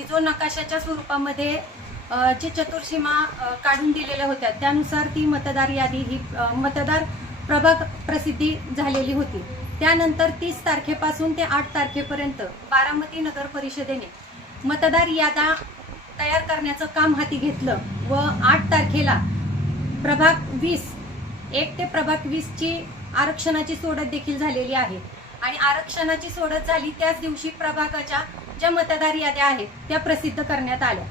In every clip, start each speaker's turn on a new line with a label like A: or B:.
A: की जो नकाशाच्या स्वरूपामध्ये जे चतुर्सीमा काढून दिलेल्या होत्या त्यानुसार ती मतदार यादी ही मतदार प्रभाग प्रसिद्धी झालेली होती. त्यानंतर तीस तारखेपासून ते आठ तारखेपर्यंत बारामती नगर परिषदेने मतदार यादा तयार करण्याचं काम हाती घेतलं व आठ तारखेला प्रभाग वीस एक ते प्रभाग वीसची आरक्षणाची सोडत देखील झालेली आहे. आणि आरक्षणाची सोडत झाली त्याच दिवशी प्रभागाच्या ज्या मतदार याद्या आहेत त्या प्रसिद्ध करण्यात आल्या.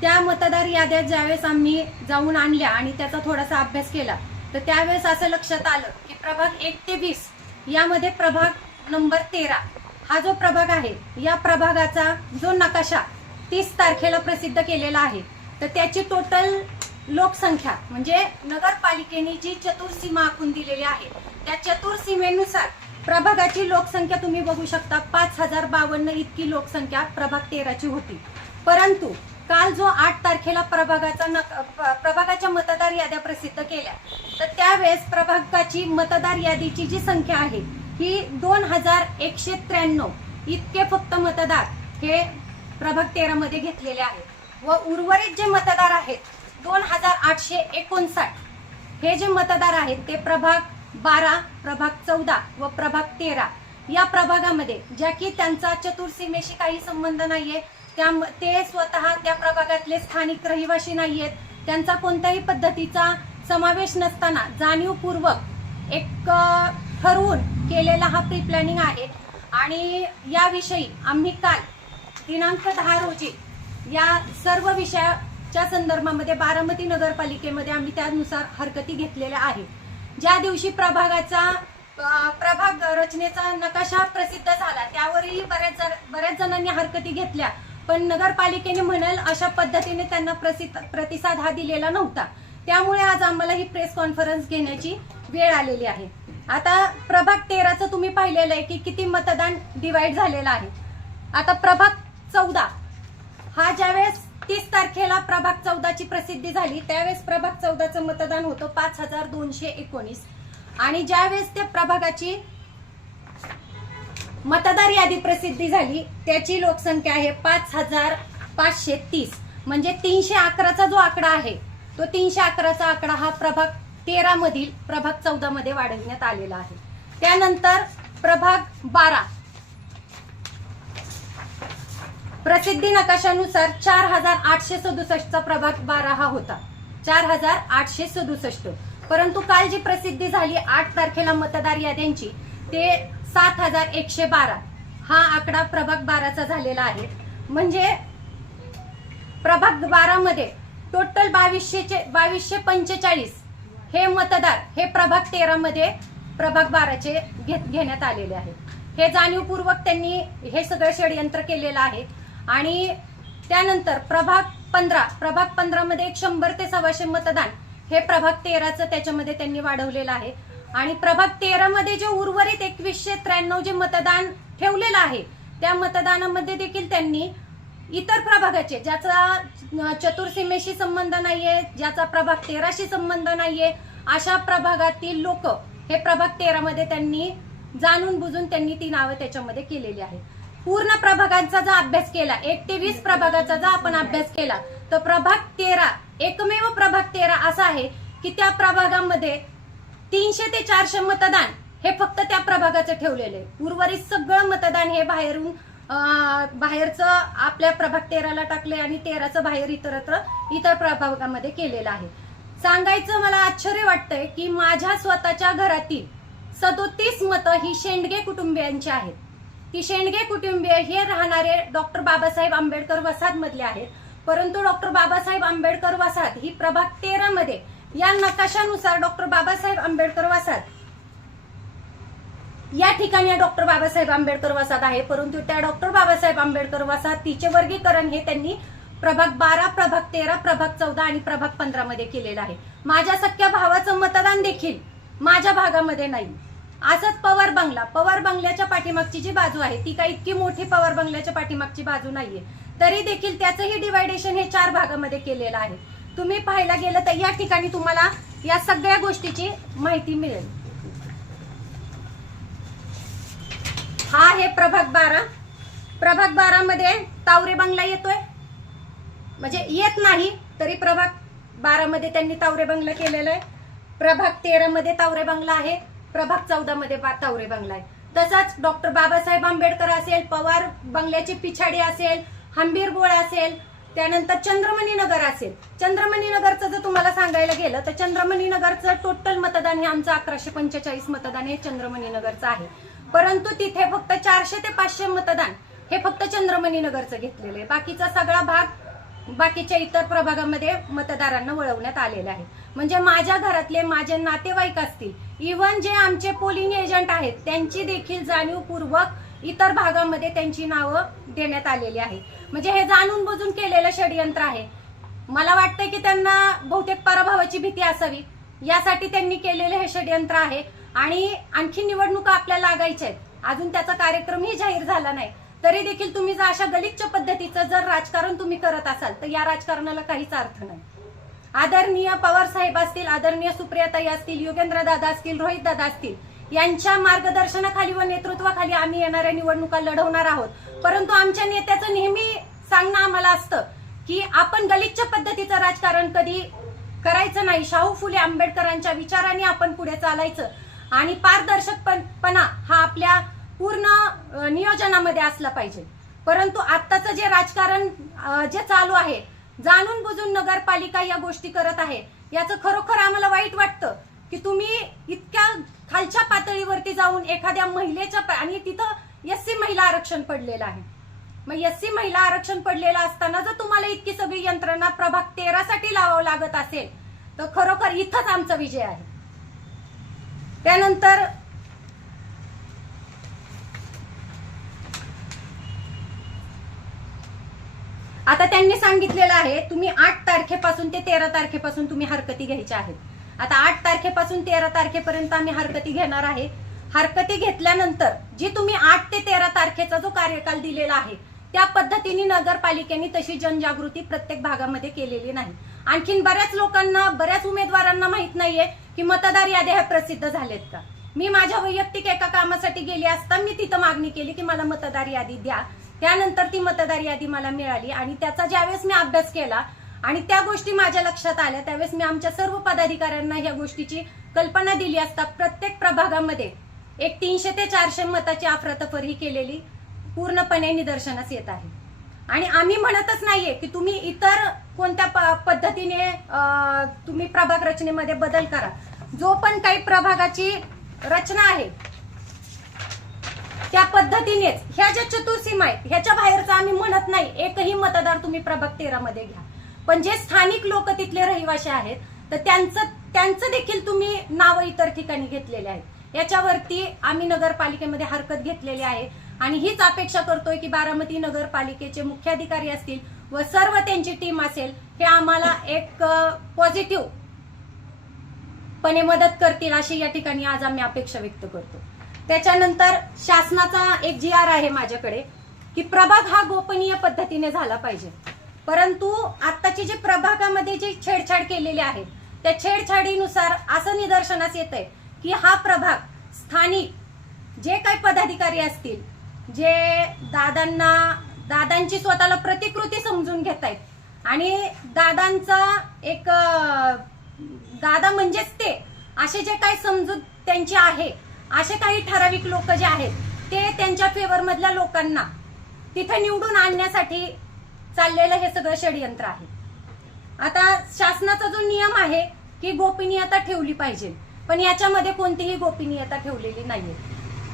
A: त्या मतदार याद्या ज्यावेळेस आम्ही जाऊन आणल्या आणि त्याचा थोडासा अभ्यास केला तर त्यावेळेस असं लक्षात आलं की प्रभाग एक ते वीस यामध्ये प्रभाग नंबर तेरा हा जो प्रभाग आहे या प्रभागाचा जो नकाशा तीस तारखेला प्रसिद्ध केलेला आहे तर त्याची टोटल लोकसंख्या म्हणजे नगरपालिकेने जी चतुर्सीमा आखून दिलेली आहे त्या चतुर्सीमेनुसार प्रभागाची लोकसंख्या तुम्ही बघू शकता पाच हजार बावन्न इतकी लोकसंख्या प्रभाग तेराची होती. परंतु काल जो आठ तारखेला प्रभागाचा नक- प्रभागाच्या मतदार याद्या प्रसिद्ध केल्या तर त्यावेळेस प्रभागाची मतदार यादीची जी संख्या आहे ही दोन हजार एकशे त्र्याण्णव इतके फक्त मतदार हे प्रभाग तेरा मध्ये घेतलेले आहेत. व उर्वरित जे मतदार आहेत दोन हजार आठशे एकोणसाठ हे जे मतदार आहेत ते प्रभाग बारा प्रभाग चौदा व प्रभाग तेरा. या प्रभागामध्ये ज्या की त्यांचा चतुर्सीमेशी काही संबंध नाहीये त्या ते स्वतः त्या प्रभागातले स्थानिक रहिवासी नाहीयेत. त्यांचा कोणत्याही पद्धतीचा समावेश नसताना जाणीवपूर्वक एक ठरवून केलेला हा प्री प्लॅनिंग आहे. आणि याविषयी आम्ही काल दिनांक दहा रोजी या सर्व विषयाच्या संदर्भामध्ये बारामती नगरपालिकेमध्ये आम्ही त्यानुसार हरकती घेतलेल्या आहेत. ज्या दिवशी प्रभागाचा प्रभाग रचनेचा नकाशा प्रसिद्ध झाला त्यावरही बऱ्याच बऱ्याच जणांनी हरकती घेतल्या. पण नगरपालिकेने म्हणाल अशा पद्धतीने त्यांना प्रसिद्ध प्रतिसाद हा दिलेला नव्हता. त्यामुळे आज आम्हाला ही प्रेस कॉन्फरन्स घेण्याची वेळ आलेली आहे. आता प्रभाग तेराचं तुम्ही पाहिलेलं आहे की किती मतदान डिवाइड झालेलं आहे. आता प्रभाग चौदा. हा ज्यावेळेस तीस तारखेला प्रभाग चौदाची प्रसिद्धी झाली. त्यावेळेस प्रभाग चौदाचं मतदान होतं पाच हजार दोनशे एकोणीस. आणि ज्यावेळेस त्या प्रभागाची मतदार यादी प्रसिद्धी झाली त्याची लोकसंख्या आहे पाच हजार पाचशे तीस. म्हणजे तीनशे अकराचा जो आकडा आहे तो तीनशे अकराचा आकडा हा प्रभाग तेरा मधील प्रभाग चौदा मध्ये वाढवण्यात आलेला आहे. त्यानंतर प्रभाग बारा प्रसिद्धी नकाशानुसार चार हजार आठशे सदुसष्टचा प्रभाग बारा हा होता. चार हजार आठशे सदुसष्ट. परंतु काल जी प्रसिद्धी झाली आठ तारखेला मतदार याद्यांची ते सात हजार एकशे बारा. हा आकडा प्रभाग बाराचा झालेला आहे. म्हणजे प्रभाग बारामध्ये टोटल बावीसशेचे बावीसशे पंचेचाळीस हे मतदार हे प्रभाग तेरामध्ये प्रभाग बाराचे घेत घेण्यात आलेले आहेत हे जाणीवपूर्वक त्यांनी हे सगळं षडयंत्र केलेलं आहे. आणि त्यानंतर प्रभाग पंधरा प्रभाग पंधरामध्ये एक शंभर ते सव्वाशे मतदान हे प्रभाग तेराचं त्याच्यामध्ये त्यांनी वाढवलेलं आहे. आणि प्रभाग तेरामध्ये जे उर्वरित एकवीसशे त्र्याण्णव जे मतदान ठेवलेलं आहे त्या मतदानामध्ये देखील त्यांनी इतर प्रभागाचे ज्याचा चतुर्सीमेशी संबंध नाहीये ज्याचा प्रभाग तेराशी संबंध नाहीये अशा प्रभागातील लोक हे प्रभाग तेरामध्ये त्यांनी जाणून बुजून त्यांनी ती नावं त्याच्यामध्ये केलेली आहेत. पूर्ण प्रभागांचा जर अभ्यास केला एक ते वीस प्रभागाचा जर आपण अभ्यास केला तर प्रभाग तेरा एकमेव प्रभाग तेरा असा आहे की त्या प्रभागामध्ये तीनशे ते चारशे मतदान हे फक्त त्या प्रभागाचं ठेवलेलं आहे. उर्वरित सगळं मतदान हे बाहेरून बाहेरचं आपल्या प्रभाग तेराला टाकले आणि तेराचं बाहेर इतरत्र इतर प्रभागामध्ये केलेलं आहे. सांगायचं मला आश्चर्य वाटतंय की माझ्या स्वतःच्या घरातील सदोतीस मतं ही शेंडगे कुटुंबियांची आहेत. ती शेंडगे कुटुंबीय हे राहणारे डॉक्टर बाबासाहेब आंबेडकर वसाहत मधले आहेत. परंतु डॉक्टर बाबासाहेब आंबेडकर वसाहत ही प्रभाग तेरा मध्ये या नकाशानुसार डॉक्टर बाबासाहेब आंबेडकर वसाहत. या ठिकाणी डॉक्टर बाबासाहेब आंबेडकर वसाहत आहे. परंतु त्या डॉक्टर बाबासाहेब आंबेडकर वसाहत तिचे वर्गीकरण हे त्यांनी प्रभाग बारा प्रभाग तेरा प्रभाग चौदा आणि प्रभाग पंधरा मध्ये केलेला आहे. माझ्या सख्या भावाचं मतदान देखील माझ्या भागामध्ये नाही. असंच पवार बंगला. पवार बंगल्याच्या पाठीमागची जी बाजू आहे ती काही इतकी मोठी पवार बंगल्याच्या पाठीमागची बाजू नाहीये. तरी देखील त्याचंही डिवायडेशन हे चार भागामध्ये केलेलं आहे. तुम्ही पाहायला गेलं तर या ठिकाणी तुम्हाला या सगळ्या गोष्टीची माहिती मिळेल. हा आहे प्रभाग बारा. प्रभाग बारामध्ये तावरे बंगला येतोय. म्हणजे येत नाही तरी प्रभाग बारामध्ये त्यांनी तावरे बंगला केलेला आहे. प्रभाग तेरामध्ये तावरे बंगला आहे. प्रभाग चौदा मध्ये तावरे बंगला आहे तसंच डॉक्टर बाबासाहेब आंबेडकर असेल पवार बंगल्याची पिछाडी असेल हंबीर बोळ असेल त्यानंतर चंद्रमणी नगर असेल. चंद्रमणी नगरचं जर तुम्हाला सांगायला गेलं तर चंद्रमणी नगरचं टोटल मतदान हे आमचं अकराशे पंचेचाळीस मतदान हे चंद्रमणी नगरचं आहे. परंतु तिथे फक्त चारशे ते पाचशे मतदान हे फक्त चंद्रमणी नगरचं घेतलेलं आहे. बाकीचा सगळा भाग बाकीच्या इतर प्रभागामध्ये मतदारांना वळवण्यात आलेले आहे. म्हणजे माझ्या घरातले माझे नातेवाईक असतील इव्हन जे आमचे पोलिंग एजंट आहेत त्यांची देखील जाणीवपूर्वक इतर भागामध्ये त्यांची नावं देण्यात आलेली आहे. म्हणजे हे जाणून बुजून केलेलं षडयंत्र आहे. मला वाटतंय की त्यांना बहुतेक पराभवाची भीती असावी. यासाठी त्यांनी केलेले हे षडयंत्र आहे. आणि आणखी निवडणुका आपल्याला लागायच्या आहेत. अजून त्याचा कार्यक्रमही जाहीर झाला नाही. तरी देखील तुम्ही जर अशा गलिच्छ पद्धतीचं जर राजकारण तुम्ही करत असाल तर या राजकारणाला काहीच अर्थ नाही. आदरणीय पवार साहेब असतील आदरणीय सुप्रियाताई असतील योगेंद्र दादा असतील रोहित दादा असतील यांच्या मार्गदर्शनाखाली व नेतृत्वाखाली आम्ही येणाऱ्या निवडणुका लढवणार आहोत. परंतु आमच्या नेत्याचं नेहमी सांगणं आम्हाला असतं की आपण गलिच्छ पद्धतीचं राजकारण कधी करायचं नाही. शाहू फुले आंबेडकरांच्या विचाराने आपण पुढे चालायचं. आणि पारदर्शकपणा हा आपल्या पूर्ण नियोजनामध्ये असला पाहिजे. परंतु आत्ताचं जे राजकारण जे चालू आहे जाणून बुजून नगरपालिका या गोष्टी करत आहे याचं खरोखर आम्हाला वाईट वाटतं की तुम्ही इतक्या खालच्या पातळीवरती जाऊन एखाद्या महिलेच्या आणि तिथं एस सी महिला आरक्षण पडलेलं आहे. मग एस सी महिला आरक्षण पडलेलं असताना जर तुम्हाला इतकी सगळी यंत्रणा प्रभाग तेरा साठी लावावं लागत असेल तर खरोखर इथंच आमचा विजय आहे. त्यानंतर आता त्यांनी सांगितलेलं आहे तुम्ही आठ तारखेपासून ते तेरा तारखेपासून तुम्ही हरकती घ्यायच्या आहेत. आता आठ तारखेपासून तेरा तारखेपर्यंत आम्ही हरकती घेणार आहे. हरकती घेतल्यानंतर जी तुम्ही आठ ते तेरा तारखेचा जो कार्यकाल दिलेला आहे त्या पद्धतीने नगरपालिकेने तशी जनजागृती प्रत्येक भागामध्ये केलेली नाही. आणखीन बऱ्याच लोकांना बऱ्याच उमेदवारांना माहीत नाहीये की मतदार याद्या ह्या प्रसिद्ध झालेत का. मी माझ्या वैयक्तिक एका कामासाठी गेली असता मी तिथं मागणी केली की मला मतदार यादी द्या. त्यानंतर ती मतदार यादी मला मिळाली आणि त्याचा ज्यावेळेस मी अभ्यास केला आणि त्या गोष्टी माझ्या लक्षात आल्या त्यावेळेस मी आमच्या सर्व पदाधिकाऱ्यांना ह्या गोष्टीची कल्पना दिली असता प्रत्येक प्रभागामध्ये एक तीनशे ते चारशे मताची अफरातफर ही केलेली पूर्णपणे निदर्शनास येत आहे. आणि आम्ही म्हणतच नाहीये की तुम्ही इतर कोणत्या प- पद्धतीने तुम्ही प्रभाग रचनेमध्ये बदल करा. जो पण काही प्रभागाची रचना आहे त्या पद्धतीनेच ह्या ज्या चतुर्सीमा आहेत ह्याच्या बाहेरचं आम्ही म्हणत नाही. एकही मतदार तुम्ही प्रभाग तेरा मध्ये घ्या. पण जे स्थानिक लोक तिथले रहिवासी आहेत तर त्यांचं त्यांचं देखील तुम्ही नावं इतर ठिकाणी घेतलेले आहेत. याच्यावरती आम्ही नगरपालिकेमध्ये हरकत घेतलेली आहे. आणि हीच अपेक्षा करतोय की बारामती नगरपालिकेचे मुख्याधिकारी असतील व सर्व त्यांची टीम असेल हे आम्हाला एक पॉझिटिव्ह पणे मदत करतील अशी या ठिकाणी आज आम्ही अपेक्षा व्यक्त करतो. त्याच्यानंतर शासनाचा एक जी आर आहे माझ्याकडे की प्रभाग हा गोपनीय पद्धतीने झाला पाहिजे. परंतु आत्ताची जी प्रभागामध्ये जी छेडछाड केलेली आहे त्या छेडछाडीनुसार असं निदर्शनास येत आहे की हा प्रभाग स्थानिक जे काही पदाधिकारी असतील जे दादांना दादांची स्वतःला प्रतिकृती समजून घेत आहेत आणि दादांचा एक दादा म्हणजेच ते असे जे काही समजूत त्यांची आहे असे काही ठराविक लोक जे आहेत ते त्यांच्या फेवरमधल्या लोकांना तिथे निवडून आणण्यासाठी चाललेलं हे सगळं षडयंत्र आहे. आता शासनाचा जो नियम आहे की गोपनीयता ठेवली पाहिजे. पण याच्यामध्ये कोणतीही गोपनीयता ठेवलेली नाहीये.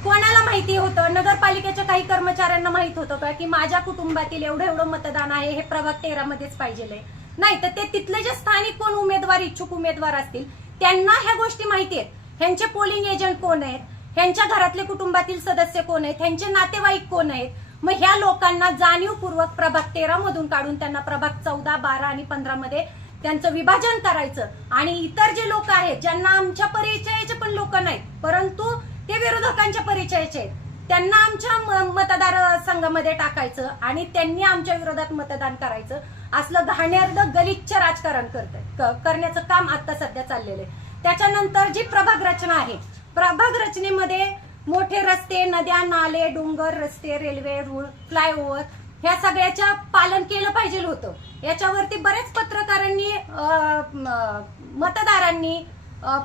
A: कोणाला माहिती होतं नगरपालिकेच्या काही कर्मचाऱ्यांना माहीत होतं का की माझ्या कुटुंबातील एवढं एवढं मतदान आहे हे प्रभाग तेरा मध्येच पाहिजे नाही तर ते तिथले जे स्थानिक कोण उमेदवार इच्छुक उमेदवार असतील त्यांना ह्या गोष्टी माहिती आहेत. ह्यांचे पोलिंग एजंट कोण आहेत? ह्यांच्या घरातले कुटुंबातील सदस्य कोण आहेत? ह्यांचे नातेवाईक कोण आहेत? मग ह्या लोकांना जाणीवपूर्वक प्रभाग तेरा मधून काढून त्यांना प्रभाग चौदा बारा आणि पंधरा मध्ये त्यांचं विभाजन करायचं. आणि इतर जे लोक आहेत ज्यांना आमच्या परिचयाचे पण लोक नाहीत परंतु ते विरोधकांच्या परिचयाचे आहेत त्यांना आमच्या म- मतदार संघामध्ये टाकायचं आणि त्यांनी आमच्या विरोधात मतदान करायचं. असलं घाणेरडं गलिच्छ राजकारण करत करण्याचं काम आता सध्या चाललेलं आहे. त्याच्यानंतर जी प्रभाग रचना आहे प्रभाग रचनेमध्ये मोठे रस्ते नद्या नाले डोंगर रस्ते रेल्वे रूळ फ्लायओव्हर ह्या सगळ्याच्या पालन केलं पाहिजे होतं. याच्यावरती बरेच पत्रकारांनी मतदारांनी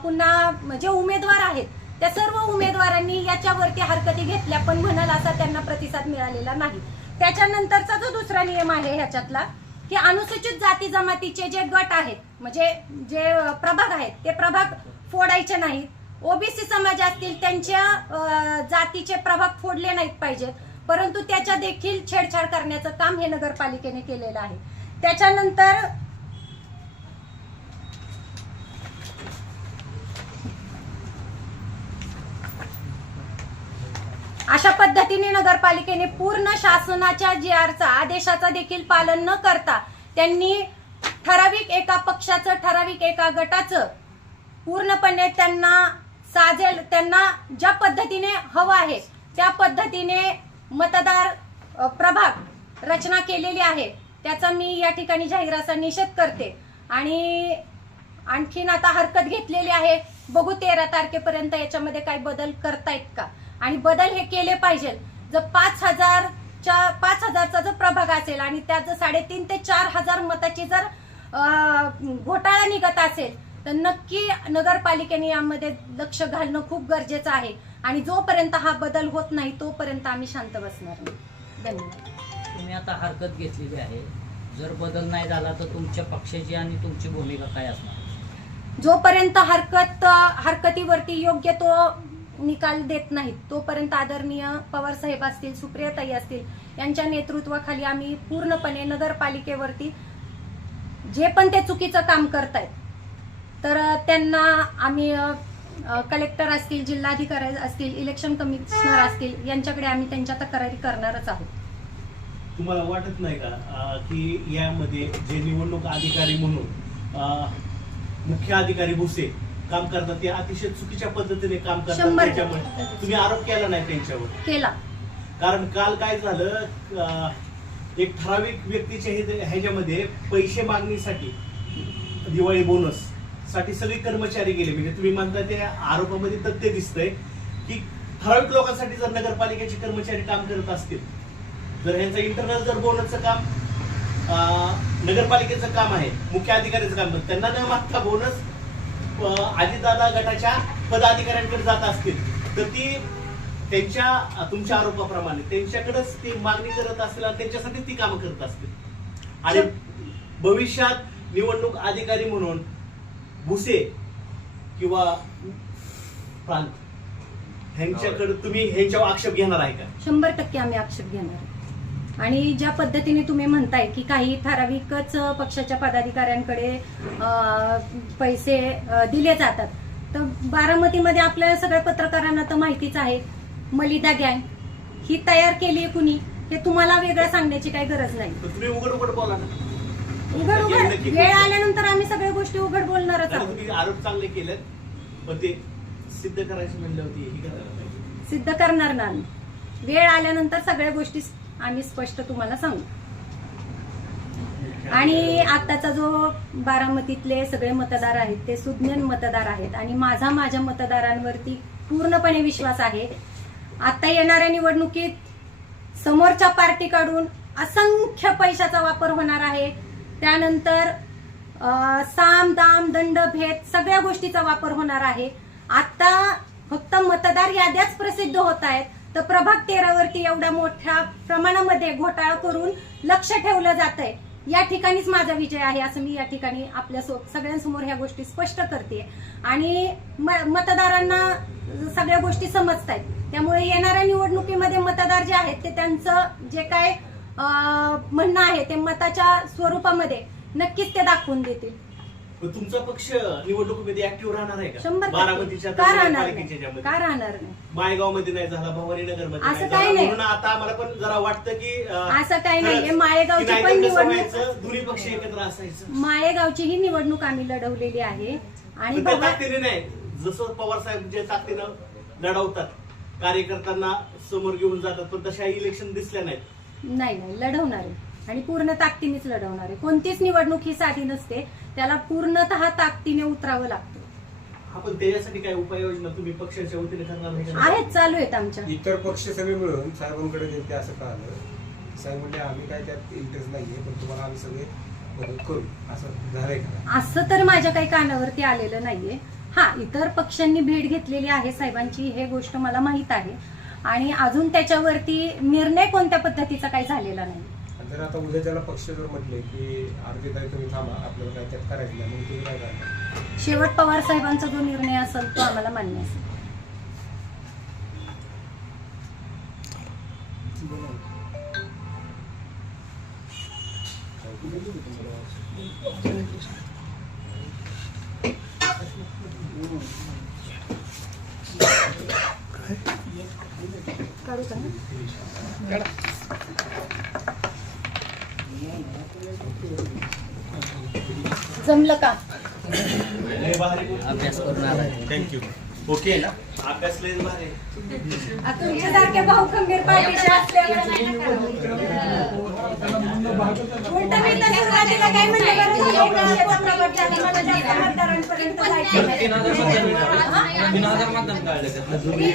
A: पुन्हा जे उमेदवार आहेत त्या सर्व उमेदवारांनी याच्यावरती हरकती घेतल्या पण म्हणाल असा त्यांना प्रतिसाद मिळालेला नाही. त्याच्यानंतरचा जो दुसरा नियम आहे ह्याच्यातला हे अनुसूचित जाती जमातीचे जे गट आहेत म्हणजे जे प्रभाग आहेत ते प्रभाग फोडायचे नाहीत. ओबीसी समाज असतील त्यांच्या जातीचे प्रभाग फोडले नाहीत पाहिजेत. परंतु त्याच्या देखील छेडछाड करण्याचं काम हे नगरपालिकेने केलेलं आहे. त्याच्यानंतर अशा पद्धतीने नगरपालिकेने पूर्ण शासनाच्या जी आरचा आदेशाचा देखील पालन न करता त्यांनी ठराविक एका पक्षाचं ठराविक एका गटाचं पूर्णपणे त्यांना साजेल त्यांना ज्या पद्धतीने हवं आहे त्या पद्धतीने मतदार प्रभाग रचना केलेली आहे त्याचा मी या ठिकाणी जाहिराचा निषेध करते. आणि आणखीन आता हरकत घेतलेली आहे बघू तेरा तारखेपर्यंत याच्यामध्ये काही बदल करतायत का? आणि बदल हे केले पाहिजे. जर पाच हजारच्या पाच हजारचा जर प्रभाग असेल आणि त्यात जर साडेतीन ते चार हजार मताची जर घोटाळा निघत असेल तर नक्की नगरपालिकेने यामध्ये लक्ष घालणं खूप गरजेचं आहे. आणि जोपर्यंत हा बदल होत नाही तोपर्यंत आम्ही शांत बसणार नाही. धन्यवाद.
B: तुम्ही आता हरकत घेतलेली आहे. जर बदल नाही झाला तर तुमच्या पक्षाची आणि तुमची भूमिका काय असणार?
A: जोपर्यंत हरकत हरकतीवरती योग्य तो निकाल देत नाहीत. तोपर्यंत आदरणीय पवार साहेब असतील सुप्रियाताई असतील यांच्या नेतृत्वाखाली आम्ही पूर्णपणे नगरपालिकेवरती जे पण ते चुकीचं काम करतायत तर त्यांना आम्ही कलेक्टर असतील जिल्हाधिकारी असतील इलेक्शन कमिशनर असतील यांच्याकडे आम्ही त्यांच्या तक्रारी करणारच आहोत.
C: तुम्हाला वाटत नाही का की यामध्ये जे निवडणूक अधिकारी म्हणून मुख्य अधिकारी भुसे काम करतात ते अतिशय चुकीच्या पद्धतीने काम करतात
A: शंभर
C: त्याच्यामुळे. तुम्ही आरोप केला नाही त्यांच्यावर?
A: केला.
C: कारण काल काय झालं अं, एक ठराविक व्यक्तीच्या हे- ह्याच्यामध्ये पैसे मागणीसाठी दिवाळी बोनससाठी सगळे कर्मचारी गेले. म्हणजे तुम्ही म्हणता त्या आरोपामध्ये तथ्य दिसतंय की ठराविक लोकांसाठी जर नगरपालिकेचे कर्मचारी काम करत असतील जर ह्यांचं इंटरनल जर बोनसचं काम अं, नगरपालिकेचं काम आहे मुख्य अधिकाऱ्याचं काम त्यांना न मागता बोनस आदिदादा गटाच्या पदाधिकाऱ्यांकडे जात असतील तर ती त्यांच्या तुमच्या आरोपाप्रमाणे त्यांच्याकडेच ती मागणी करत असतील आणि त्यांच्यासाठी ती कामं करत असतील. आणि भविष्यात निवडणूक अधिकारी म्हणून भुसे किंवा प्रांत ह्यांच्याकडे तुम्ही ह्यांच्यावर आक्षेप घेणार आहे का?
A: शंभर टक्के आम्ही आक्षेप घेणार आहे. आणि ज्या पद्धतीने तुम्ही म्हणताय की काही ठराविकच पक्षाच्या पदाधिकाऱ्यांकडे पैसे दिले जातात तर बारामतीमध्ये आपल्या सगळ्या पत्रकारांना तर माहितीच आहे मलिदा गँग. ही तयार केली कुणी? हे तुम्हाला वेगळं सांगण्याची काही गरज नाही.
C: तुम्ही उघड उघड बोला ना.
A: उघड उघड. वेळ आल्यानंतर आम्ही सगळ्या गोष्टी उघड बोलणारच आहोत.
C: तुम्ही आरोप चांगले पण ते सिद्ध करायची म्हणलं होती
A: सिद्ध करणार ना वेळ आल्यानंतर सगळ्या गोष्टी आम्ही स्पष्ट तुम्हाला सांगू. आणि आताचा जो बारामतीतले सगळे मतदार आहेत ते सुज्ञान मतदार आहेत. आणि माझा माझ्या मतदारांवरती पूर्णपणे विश्वास आहे. आता येणाऱ्या निवडणुकीत समोरच्या पार्टीकडून असंख्य पैशाचा वापर होणार आहे. त्यानंतर साम दाम दंड भेद सगळ्या गोष्टीचा वापर होणार आहे. आता फक्त मतदार याद्याच प्रसिद्ध होत आहेत. तर प्रभाग तेरावरती एवढ्या मोठ्या प्रमाणामध्ये घोटाळा करून लक्ष ठेवलं जात आहे या ठिकाणीच माझा विजय आहे असं मी या ठिकाणी आपल्या सगळ्यांसमोर ह्या गोष्टी स्पष्ट करते. आणि म- मतदारांना सगळ्या गोष्टी समजत आहेत त्यामुळे येणाऱ्या निवडणुकीमध्ये मतदार जे आहेत ते त्यांचं जे काय म्हणणं आहे ते मताच्या स्वरूपामध्ये नक्कीच ते दाखवून देतील.
C: तुमचा पक्ष निवडणुकीमध्ये ऍक्टिव्ह राहणार आहे
A: शंभर
C: का
A: टक्के.
C: बारामतीच्या
A: का राहणार नाही
C: याच्यामध्ये?
A: का राहणार नाही
C: माळेगावमध्ये नाही झाला भवानीनगरमध्ये
A: असं
C: नाही
A: काही
C: झाला.
A: नाही.
C: म्हणून आता आम्हाला पण जरा वाटतं की अं,
A: असं काही नाहीये.
C: खरंच
A: माळेगावची
C: की नाहीतर
A: पण
C: कसं
A: निवडणूक-
C: व्हायचं, दोन्ही पक्ष एकत्र असायचं
A: माळेगावची ही निवडणूक आम्ही लढवलेली आहे आणि
C: पण त्या
A: बघा
C: ताकदीने नाही जसं पवार साहेब जे ताकदीनं लढवतात कार्यकर्त्यांना समोर घेऊन जातात पण तशा इलेक्शन दिसल्या नाहीत
A: नाही नाही लढवणार आहे आणि पूर्ण ताकदीनेच लढवणार आहे. कोणतीच निवडणूक ही साधी नसते. त्याला पूर्णतः ताकदीने उतरावं लागतं.
C: आपण त्याच्यासाठी काय उपाययोजना तुम्ही पक्षाच्या वतीने करणार नाही का?
A: आहेत चालू आहेत आमच्या.
D: इतर पक्ष सगळे मिळून साहेबांकडे गेले असं कळालं. साहेब म्हणजे आम्ही काय त्यात इंटरेस्ट नाहीये पण तुम्हाला आम्ही सगळे मदत करू. असं झालंय का?
A: असं तर माझ्या काही कानावरती आलेलं नाहीये. हा इतर पक्षांनी भेट घेतलेली आहे साहेबांची हे गोष्ट मला माहीत आहे. आणि अजून त्याच्यावरती निर्णय कोणत्या पद्धतीचा काही झालेला नाही.
D: जर आता उद्या त्याला पक्ष जर म्हटले की अर्धे ताई तुम्ही थांबा आपल्याला काय त्यात करायचं नाही मग तुम्ही काय करणार?
A: शेवट पवार साहेबांचा जो निर्णय असेल तो आम्हाला मान्य असेल. काढू का? जमलं का.
B: अभ्यास करून आला
C: थँक्यू ओके ना अभ्यास लय भारी.
A: तुमच्यासारखे भाऊ खंबीर पाठीशी असल्यावर नाही ना करावं. उलटं मी तर सुरुवातीला काय म्हणलं बरं झालं, एवढं शेतात प्रगत झालं, मला जास्त मतदारांपर्यंत जायचं नाही. तीन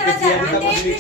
A: हजार, आणि ते